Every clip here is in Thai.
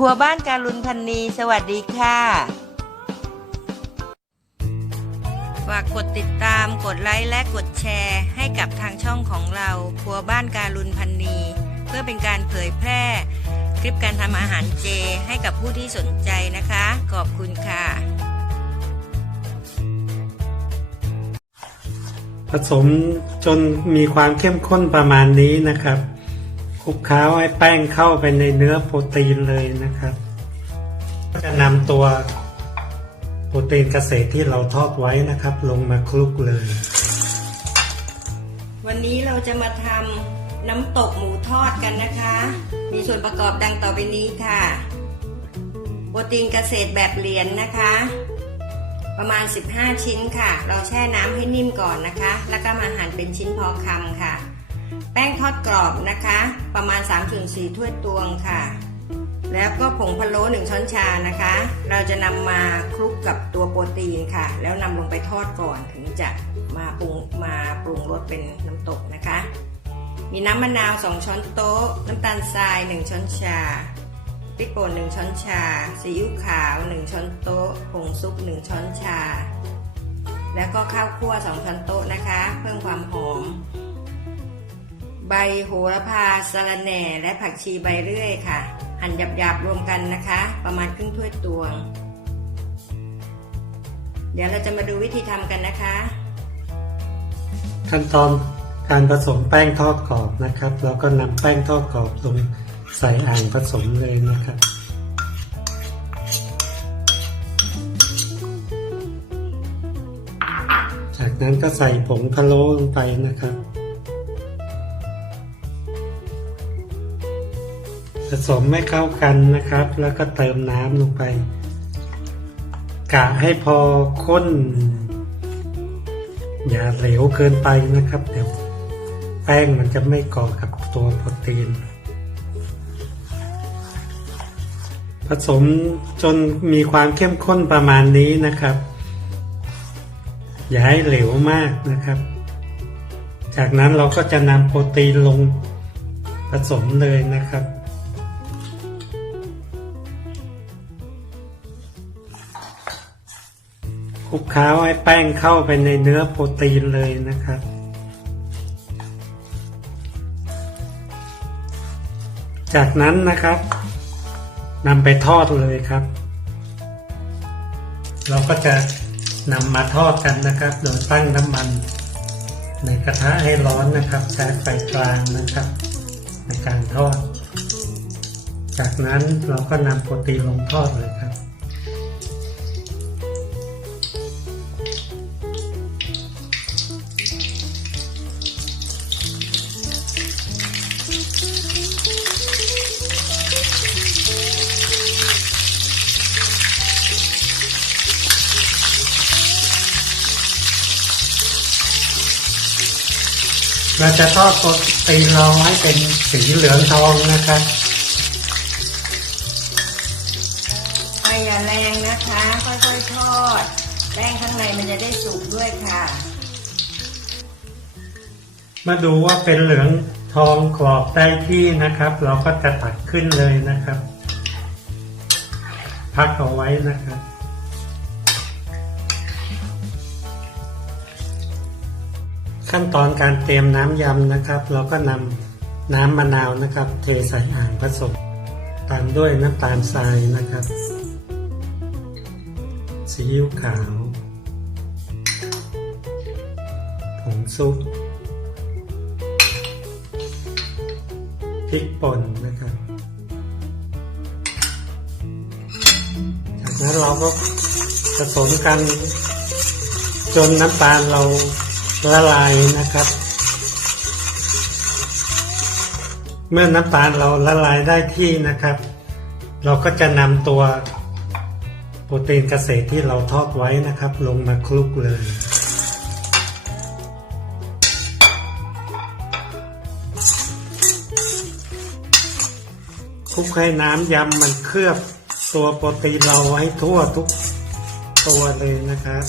รัวบ้านการุณพันนีสวัสดีค่ะ ฝากกดติดตามกดไลค์และกดแชร์ให้กับทางช่องของเราครัวบ้านการุณพันนี เพื่อเป็นการเผยแพร่ คลิปการทำอาหารเจให้กับผู้ที่สนใจนะคะ ขอบคุณค่ะ ผสมจนมีความเข้มข้นประมาณนี้นะครับ คลุกเคล้าให้แป้งเข้าไปในเนื้อโปรตีนเลยนะครับก็จะนำตัวโปรตีนเกษตรที่เราทอดไว้นะครับ ลงมาคลุกเลย วันนี้เราจะมาทำน้ำตกหมูทอดกันนะคะ มีส่วนประกอบดังต่อไปนี้ค่ะ โปรตีนเกษตรแบบเหรียญนะคะ ประมาณ 15 ชิ้นค่ะ เราแช่น้ำให้นิ่มก่อนนะคะ แล้วก็มาหั่นเป็นชิ้นพอคำค่ะ ป้งทอดกรอบนะคะ ประมาณ3ส่วน4ถ้วยตวงค่ะ แล้วก็ผงพะโล้หนึ่งช้อนชานะคะ เราจะนำมาคลุกกับตัวโปรตีนค่ะ แล้วนำลงไปทอดก่อนถึงจะมาปรุงมาปรุงรสเป็นน้ำตกนะคะ มีน้ำมะนาว 2 ช้อนโต๊ะ น้ำตาลทราย 1 ช้อนชาพริกป่น1ช้อนชา ซีอิ๊วขาว 1 ช้อนโต๊ะ ผงซุป 1 ช้อนชา แล้วก็ข้าวคั่ว 2 ช้อนโต๊ะนะคะ เพิ่มความหอม ใบโหระพาสะระแหน่ และผักชีใบเรื่อยค่ะ หั่นหยาบๆรวมกันนะคะ ประมาณครึ่งถ้วยตวง เดี๋ยวเราจะมาดูวิธีทำกันนะคะ ขั้นตอนการผสมแป้งทอดกรอบนะครับเราก็นำแป้งทอดกรอบลงใส่อ่างผสมเลยนะครับจากนั้นก็ใส่ผงพะโล้ลงไปนะครับ ผสมให้เข้ากันนะครับ แล้วก็เติมน้ำลงไป กะให้พอข้น อย่าเหลวเกินไปนะครับ เดี๋ยวแป้งมันจะไม่เกาะกับตัวโปรตีน ผสมจนมีความเข้มข้นประมาณนี้นะครับ อย่าให้เหลวมากนะครับ จากนั้นเราก็จะนำโปรตีนลงผสมเลยนะครับ คลุกเคล้าให้แป้งเข้าไปในเนื้อโปรตีนเลยนะครับจากนั้นนะครับนำไปทอดเลยครับ เราก็จะนำมาทอดกันนะครับ โดยตั้งน้ำมัน ในกระทะให้ร้อนนะครับใช้ไฟกลางนะครับ ในการทอด จากนั้นเราก็นำโปรตีนลงทอดเลย เราจะทอดโปรตีนเราให้เป็นสีเหลืองทองนะครับไฟอย่าแรงนะคะ ค่อยๆทอดแป้งข้างในมันจะได้สุกด้วยค่ะ มาดูว่าเป็นเหลืองทองกรอบได้ที่นะครับ เราก็จะตักขึ้นเลยนะครับ พักเอาไว้นะครับ ขั้นตอนการเตรียมน้ำยำนะครับ เราก็นำน้ำมะนาวนะครับ เทใส่อ่างผสม ตามด้วยน้ำตาลทรายนะครับซีอิ๊วขาวผงซุปพริกป่นนะครับ จากนั้นเราก็ผสมกันจนน้ำตาลเรา ละลายนะครับ เมื่อน้ำตาลเราละลายได้ที่นะครับ เราก็จะนำตัวโปรตีนเกษตรที่เราทอดไว้นะครับ ลงมาคลุกเลยคลุกให้น้ำยำมันเคลือบตัวโปรตีนเราให้ทั่วทุกตัวเลยนะครับ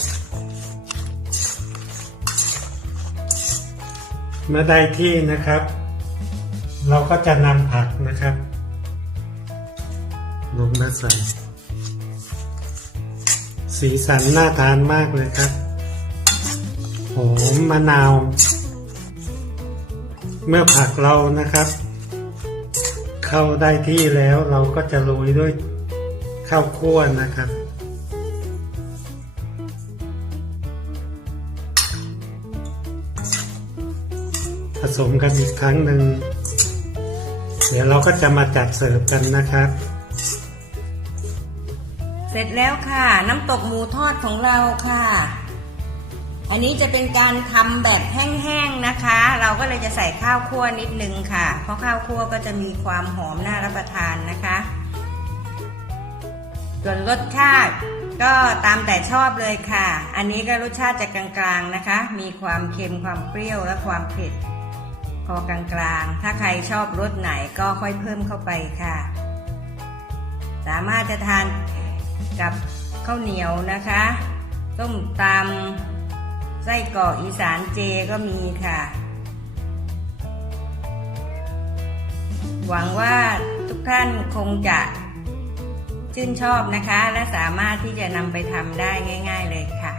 เมื่อได้ที่นะครับ เราก็จะนำผักนะครับ ลงมาใส่ สีสันน่าทานมากเลยครับหอมมะนาว เมื่อผักเรานะครับ เข้าได้ที่แล้วเราก็จะโรยด้วยข้าวคั่วนะครับ สมกันอีกครั้งหนึ่ง เดี๋ยวเราก็จะมาจัดเสิร์ฟกันนะครับ เสร็จแล้วค่ะ น้ำตกหมูทอดของเราค่ะ อันนี้จะเป็นการทำแบบแห้งๆนะคะ เราก็เลยจะใส่ข้าวคั่วนิดนึงค่ะ เพราะข้าวคั่วก็จะมีความหอมน่ารับประทานนะคะส่วนรสชาติก็ตามแต่ชอบเลยค่ะ อันนี้ก็รสชาติจะกลางๆนะคะ มีความเค็มความเปรี้ยวและความเผ็ด พอกลางๆ ถ้าใครชอบรสไหนก็ค่อยเพิ่มเข้าไปค่ะ สามารถจะทานกับข้าวเหนียวนะคะต้มตำไส้กรอกอีสานเจก็มีค่ะ หวังว่าทุกท่านคงจะชื่นชอบนะคะ และสามารถที่จะนำไปทำได้ง่าย ๆเลยค่ะ